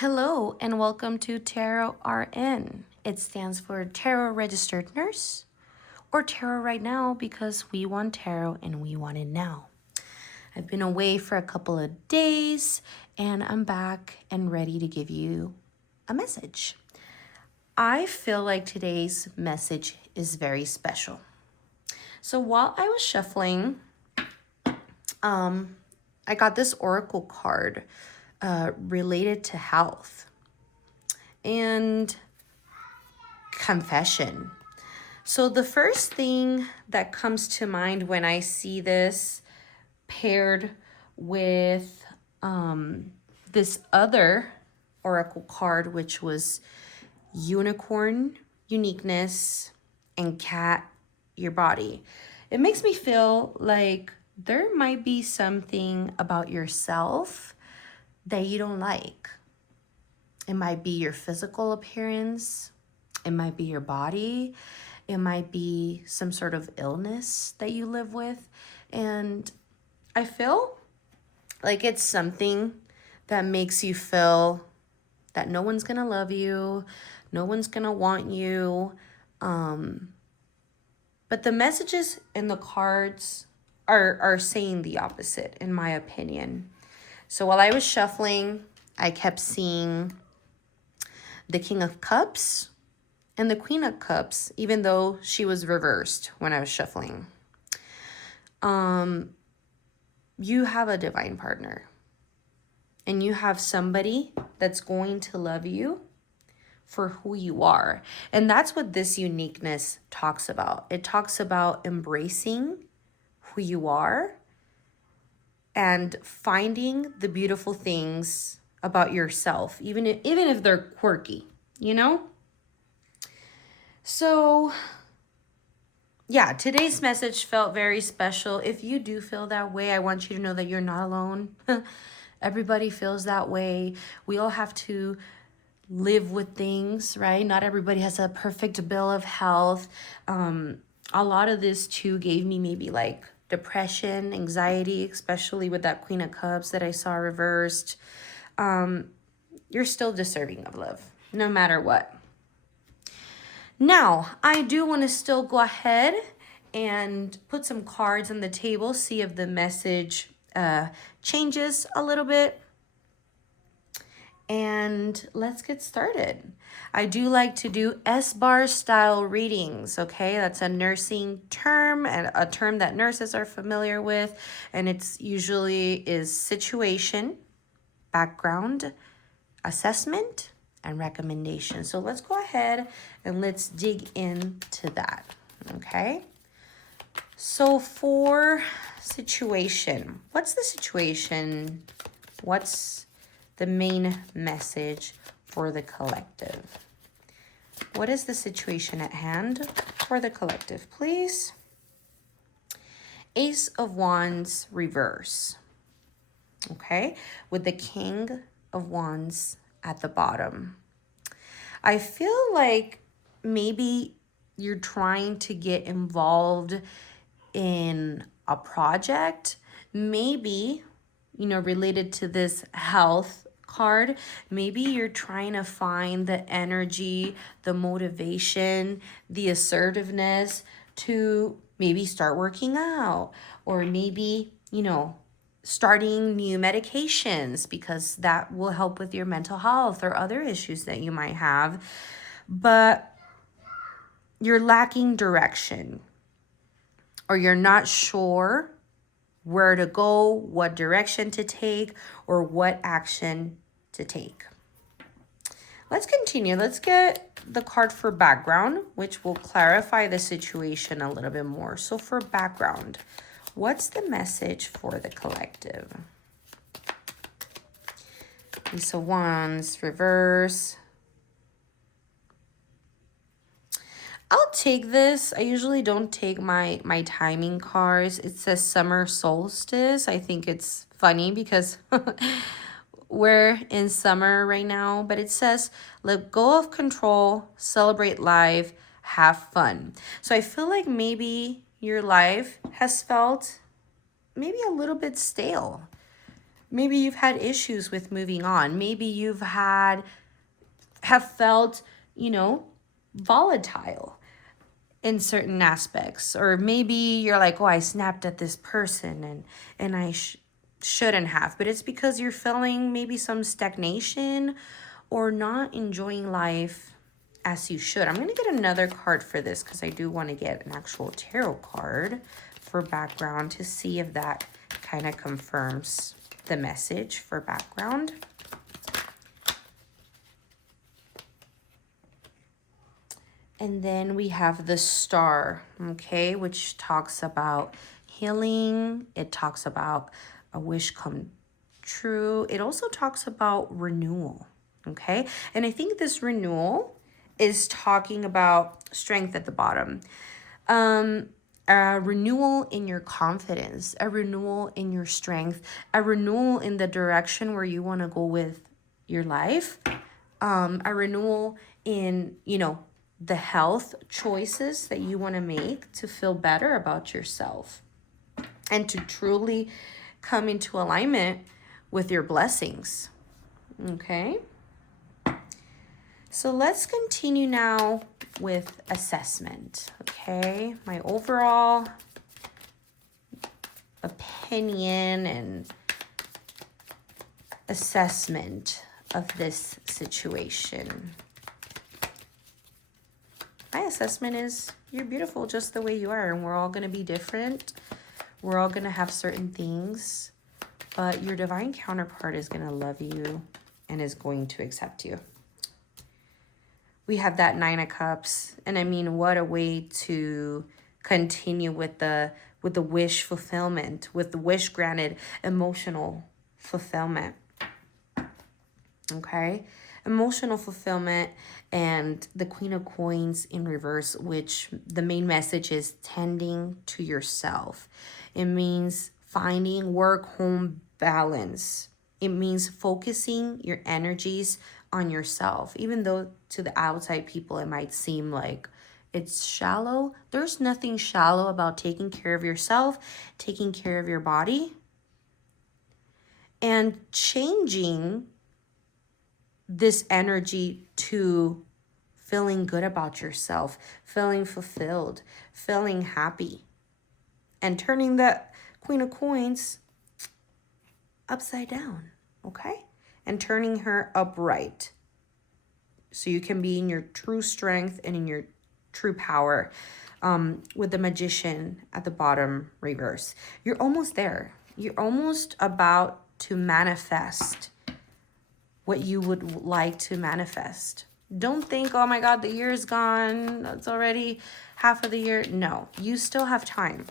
Hello and welcome to Tarot RN. It stands for Tarot Registered Nurse or Tarot Right Now because we want tarot and we want it now. I've been away for a couple of days and I'm back and ready to give you a message. I feel like today's message is very special. So while I was shuffling, I got this oracle card related to health and confession. So the first thing that comes to mind when I see this paired with this other oracle card, which was unicorn, uniqueness, and cat, your body. It makes me feel like there might be something about yourself that you don't like. It might be your physical appearance. It might be your body. It might be some sort of illness that you live with. And I feel like it's something that makes you feel that no one's going to love you. No one's going to want you. But the messages in the cards are saying the opposite, in my opinion. So while I was shuffling, I kept seeing the King of Cups and the Queen of Cups, even though she was reversed when I was shuffling. You have a divine partner. And you have somebody that's going to love you for who you are. And that's what this uniqueness talks about. It talks about embracing who you are and finding the beautiful things about yourself, even if they're quirky, you know? So, yeah, today's message felt very special. If you do feel that way, I want you to know that you're not alone. Everybody feels that way. We all have to live with things, right? Not everybody has a perfect bill of health. A lot of this too gave me maybe like depression, anxiety, especially with that Queen of Cups that I saw reversed. You're still deserving of love, no matter what. Now, I do want to still go ahead and put some cards on the table, see if the message changes a little bit. And let's get started. I do like to do S-bar style readings, okay? That's a nursing term and a term that nurses are familiar with. And it's usually is situation, background, assessment, and recommendation. So let's go ahead and let's dig into that, okay? So for situation, what's the situation? What's the main message for the collective? What is the situation at hand for the collective, please? Ace of Wands reverse, okay? With the King of Wands at the bottom. I feel like maybe you're trying to get involved in a project, maybe, related to this health card. Maybe you're trying to find the energy, the motivation, the assertiveness to maybe start working out, or maybe, starting new medications because that will help with your mental health or other issues that you might have. But you're lacking direction, or you're not sure where to go, what direction to take, or what action to take. Let's continue. Let's get the card for background, which will clarify the situation a little bit more. So for background, what's the message for the collective? Ace of Wands, reverse. I'll take this. I usually don't take my timing cards. It says summer solstice. I think it's funny because we're in summer right now, but it says let go of control, celebrate life, have fun. So I feel like maybe your life has felt maybe a little bit stale. Maybe you've had issues with moving on. Maybe you've have felt, you know, volatile in certain aspects. Or maybe you're like, oh, I snapped at this person and I shouldn't have. But it's because you're feeling maybe some stagnation or not enjoying life as you should. I'm going to get another card for this because I do want to get an actual tarot card for background to see if that kind of confirms the message for background. And then we have the Star, okay, which talks about healing. It talks about a wish come true. It also talks about renewal, okay? And I think this renewal is talking about strength at the bottom. A renewal in your confidence, a renewal in your strength, a renewal in the direction where you want to go with your life, a renewal in, you know, the health choices that you want to make to feel better about yourself and to truly come into alignment with your blessings. Okay? So let's continue now with assessment. Okay? My overall opinion and assessment of this situation. My assessment is you're beautiful just the way you are, and we're all going to be different. We're all going to have certain things, but your divine counterpart is going to love you and is going to accept you. We have that Nine of Cups, and I mean, what a way to continue with the wish fulfillment, with the wish granted emotional fulfillment. Okay? Emotional fulfillment and the Queen of Coins in reverse, which the main message is tending to yourself. It means finding work-home balance. It means focusing your energies on yourself. Even though to the outside people it might seem like it's shallow, there's nothing shallow about taking care of yourself, taking care of your body, and changing this energy to feeling good about yourself, feeling fulfilled, feeling happy, and turning that Queen of Coins upside down, okay? And turning her upright so you can be in your true strength and in your true power. With the Magician at the bottom reverse. You're almost there. You're almost about to manifest what you would like to manifest. Don't think, oh my God, the year is gone. It's already half of the year. No, you still have time.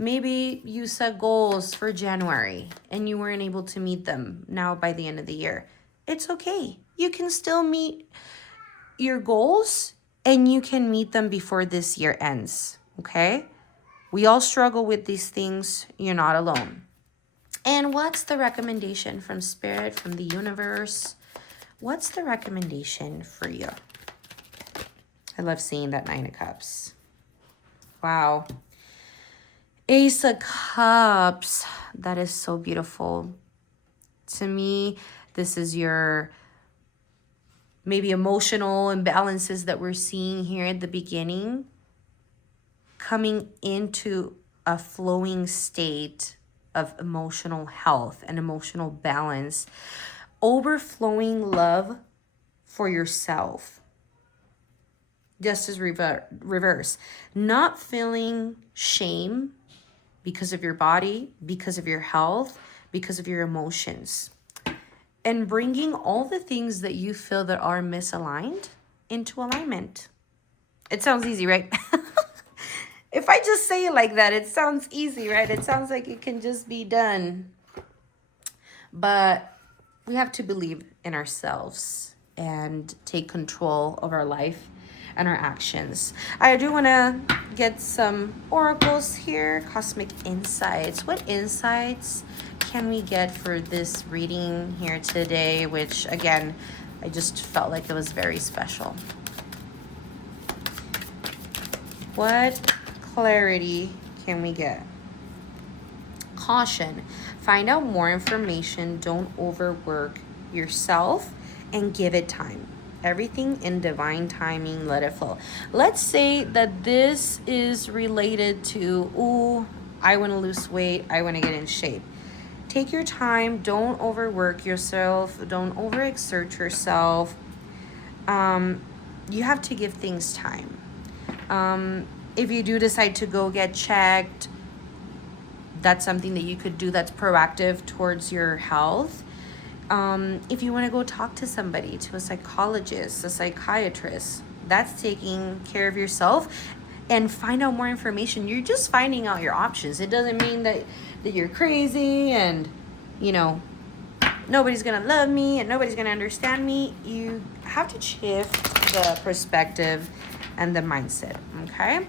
Maybe you set goals for January and you weren't able to meet them now by the end of the year. It's okay. You can still meet your goals and you can meet them before this year ends, okay? We all struggle with these things. You're not alone. And what's the recommendation from Spirit, from the universe? What's the recommendation for you? I love seeing that Nine of Cups. Wow. Ace of Cups. That is so beautiful. To me, this is your maybe emotional imbalances that we're seeing here at the beginning coming into a flowing state of emotional health and emotional balance, overflowing love for yourself. Just as reverse, not feeling shame because of your body, because of your health, because of your emotions, and bringing all the things that you feel that are misaligned into alignment. It sounds easy, right? If I just say it like that, it sounds easy, right? It sounds like it can just be done. But we have to believe in ourselves and take control of our life and our actions. I do want to get some oracles here, cosmic insights. What insights can we get for this reading here today, which again, I just felt like it was very special. What clarity can we get? Caution. Find out more information. Don't overwork yourself and give it time. Everything in divine timing, let it flow. Let's say that this is related to, ooh, I want to lose weight, I want to get in shape. Take your time. Don't overwork yourself. Don't overexert yourself. You have to give things time. If you do decide to go get checked, that's something that you could do that's proactive towards your health. If you want to go talk to somebody, to a psychologist, a psychiatrist, that's taking care of yourself and find out more information. You're just finding out your options. It doesn't mean that you're crazy and, you know, nobody's going to love me and nobody's going to understand me. You have to shift the perspective and the mindset, okay?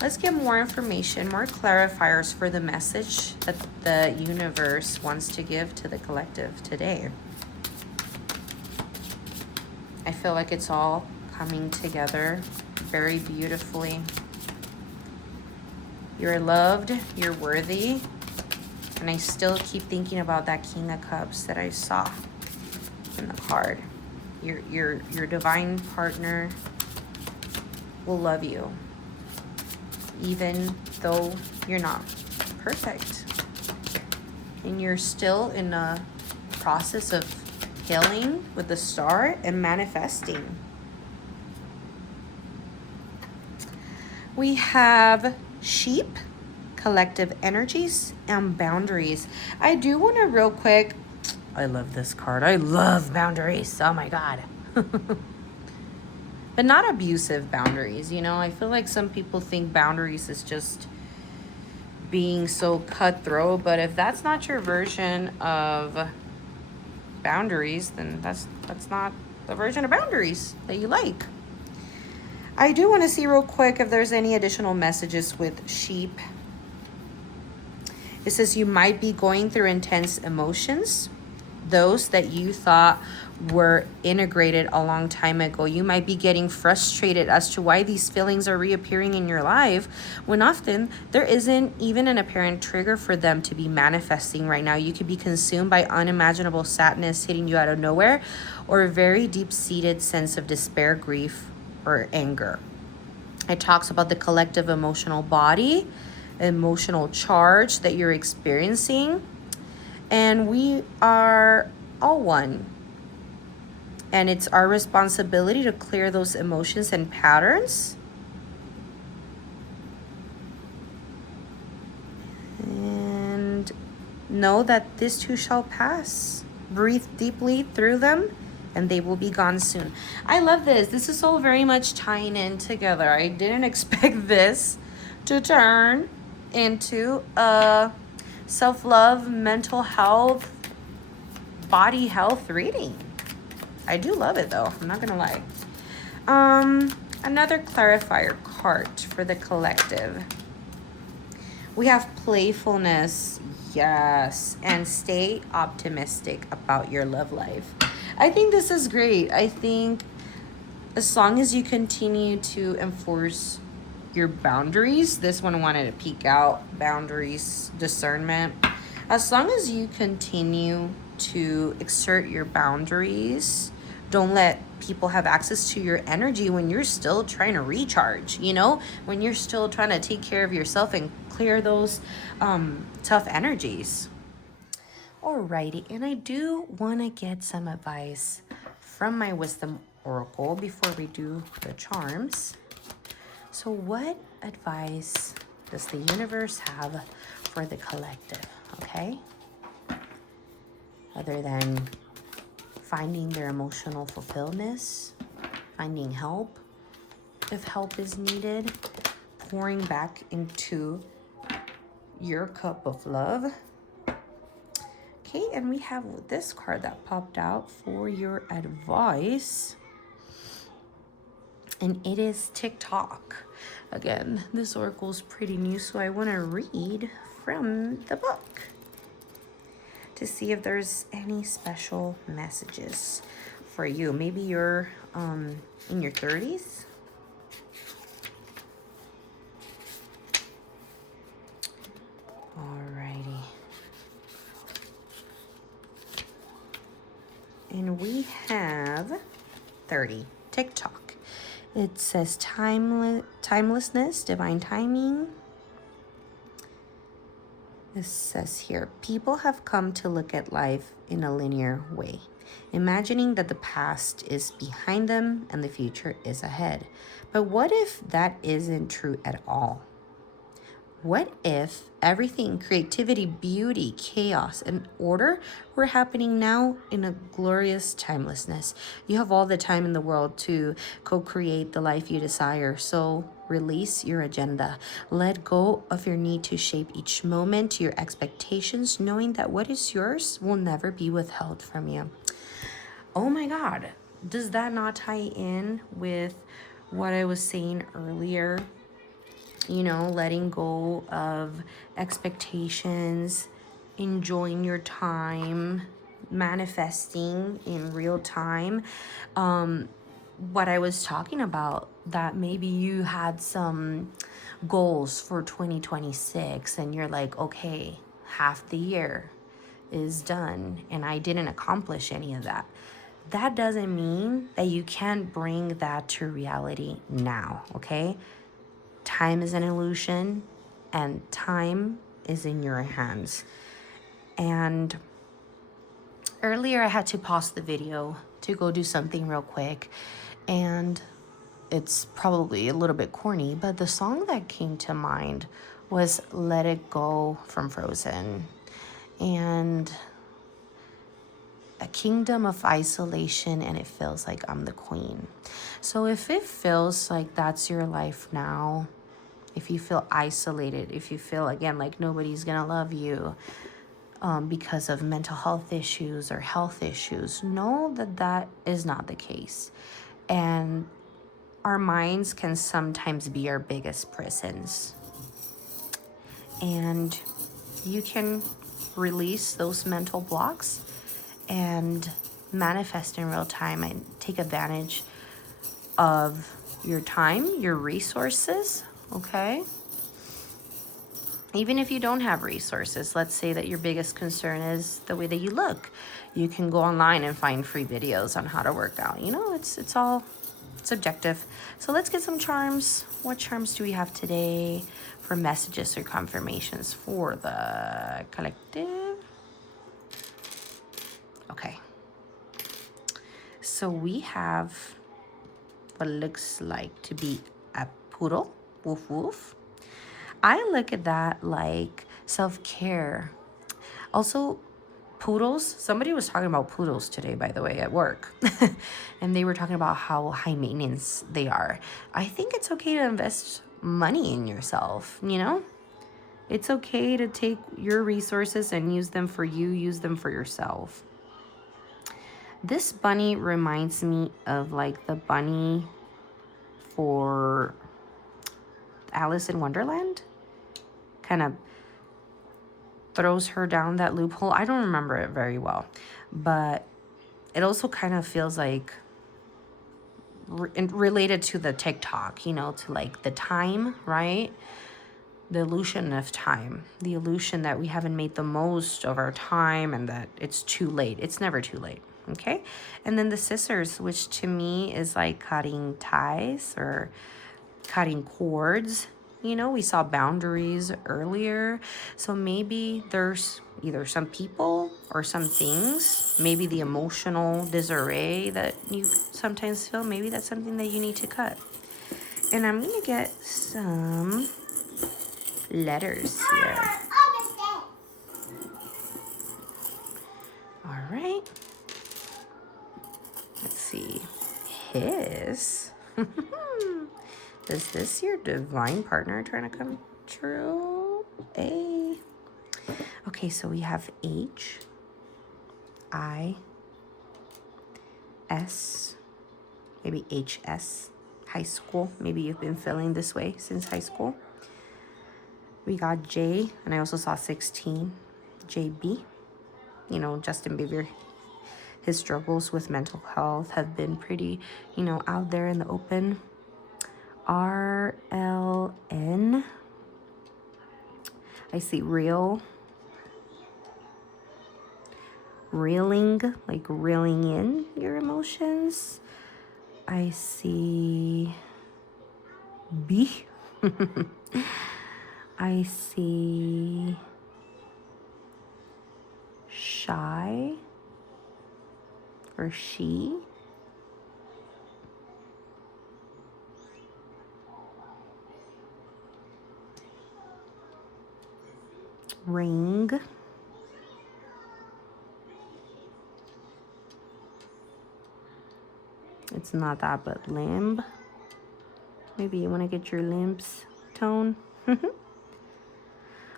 Let's get more information, more clarifiers for the message that the universe wants to give to the collective today. I feel like it's all coming together very beautifully. You're loved, you're worthy, and I still keep thinking about that King of Cups that I saw in the card. Your divine partner will love you, even though you're not perfect. And you're still in a process of healing with the star and manifesting. We have sheep, collective energies, and boundaries. I do want to real quick, I love this card. I love boundaries. Oh my God. But not abusive boundaries, you know? I feel like some people think boundaries is just being so cutthroat, but if that's not your version of boundaries, then that's not the version of boundaries that you like. I do want to see real quick if there's any additional messages with sheep. It says you might be going through intense emotions, those that you thought were integrated a long time ago. You might be getting frustrated as to why these feelings are reappearing in your life, when often there isn't even an apparent trigger for them to be manifesting right now. You could be consumed by unimaginable sadness hitting you out of nowhere, or a very deep-seated sense of despair, grief, or anger. It talks about the collective emotional body, emotional charge that you're experiencing, and we are all one. And it's our responsibility to clear those emotions and patterns. And know that this too shall pass. Breathe deeply through them, and they will be gone soon. I love this. This is all very much tying in together. I didn't expect this to turn into a self-love, mental health, body health reading. I do love it though, I'm not gonna lie. Another clarifier card for the collective. We have playfulness, yes, and stay optimistic about your love life. I think this is great. I think as long as you continue to enforce your boundaries, this one wanted to peek out, boundaries, discernment. As long as you continue to exert your boundaries, don't let people have access to your energy when you're still trying to recharge, you know, when you're still trying to take care of yourself and clear those tough energies. Alrighty, and I do want to get some advice from my wisdom oracle before we do the charms. So what advice does the universe have for the collective, okay? Other than finding their emotional fulfillment, finding help if help is needed, pouring back into your cup of love. Okay, and we have this card that popped out for your advice, and it is TikTok. Again, this oracle is pretty new, so I want to read from the book to see if there's any special messages for you. Maybe you're in your 30s. Alrighty. And we have 30. TikTok. It says timelessness, divine timing. This says here, people have come to look at life in a linear way, imagining that the past is behind them and the future is ahead. But what if that isn't true at all? What if everything, creativity, beauty, chaos, and order were happening now in a glorious timelessness? You have all the time in the world to co-create the life you desire. So release your agenda. Let go of your need to shape each moment to your expectations, knowing that what is yours will never be withheld from you. Oh my God. Does that not tie in with what I was saying earlier? You know, letting go of expectations, enjoying your time, manifesting in real time. What I was talking about, that maybe you had some goals for 2026 and you're like, okay, half the year is done and I didn't accomplish any of that. That doesn't mean that you can't bring that to reality now, okay? Time is an illusion and time is in your hands. And earlier I had to pause the video to go do something real quick. And it's probably a little bit corny, but the song that came to mind was Let It Go from Frozen. And a kingdom of isolation, and it feels like I'm the queen. So if it feels like that's your life now, if you feel isolated, if you feel, again, like nobody's gonna love you because of mental health issues or health issues, know that that is not the case. And our minds can sometimes be our biggest prisons. And you can release those mental blocks and manifest in real time and take advantage of your time, your resources, okay? Even if you don't have resources, let's say that your biggest concern is the way that you look. You can go online and find free videos on how to work out. You know, it's all subjective. So let's get some charms. What charms do we have today for messages or confirmations for the collective? Okay. So we have what looks like to be a poodle. Woof woof. I look at that like self-care. Also, poodles. Somebody was talking about poodles today, by the way, at work. And they were talking about how high maintenance they are. I think it's okay to invest money in yourself, you know? It's okay to take your resources and use them for you, use them for yourself. This bunny reminds me of like the bunny for Alice in Wonderland. Kind of throws her down that loophole. I don't remember it very well, but it also kind of feels like related to the TikTok, you know, to like the time, right? The illusion of time, the illusion that we haven't made the most of our time and that it's too late. It's never too late, okay? And then the scissors, which to me is like cutting ties or cutting cords. You know, we saw boundaries earlier. So maybe there's either some people or some things, maybe the emotional disarray that you sometimes feel, maybe that's something that you need to cut. And I'm going to get some letters here. All right. Let's see. His. Is this your divine partner trying to come true? A. Okay, so we have H, I, S, maybe HS, high school. Maybe you've been feeling this way since high school. We got J, and I also saw 16, JB. You know, Justin Bieber, his struggles with mental health have been pretty, you know, out there in the open. RLN. I see real. reeling, like reeling in your emotions. I see B. I see shy or she. Ring. It's not that, but limb. Maybe you want to get your limbs tone.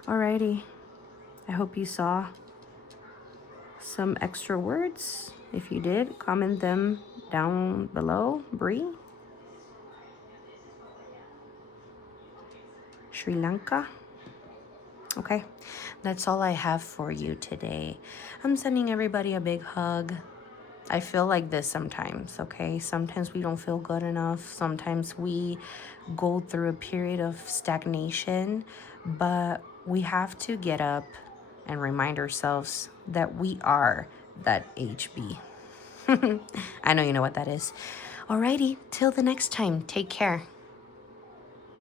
Alrighty. I hope you saw some extra words. If you did, comment them down below. Bree. Sri Lanka. Okay, that's all I have for you today. I'm sending everybody a big hug. I feel like this sometimes, okay? Sometimes we don't feel good enough. Sometimes we go through a period of stagnation, but we have to get up and remind ourselves that we are that HB. I know you know what that is. Alrighty, till the next time, take care.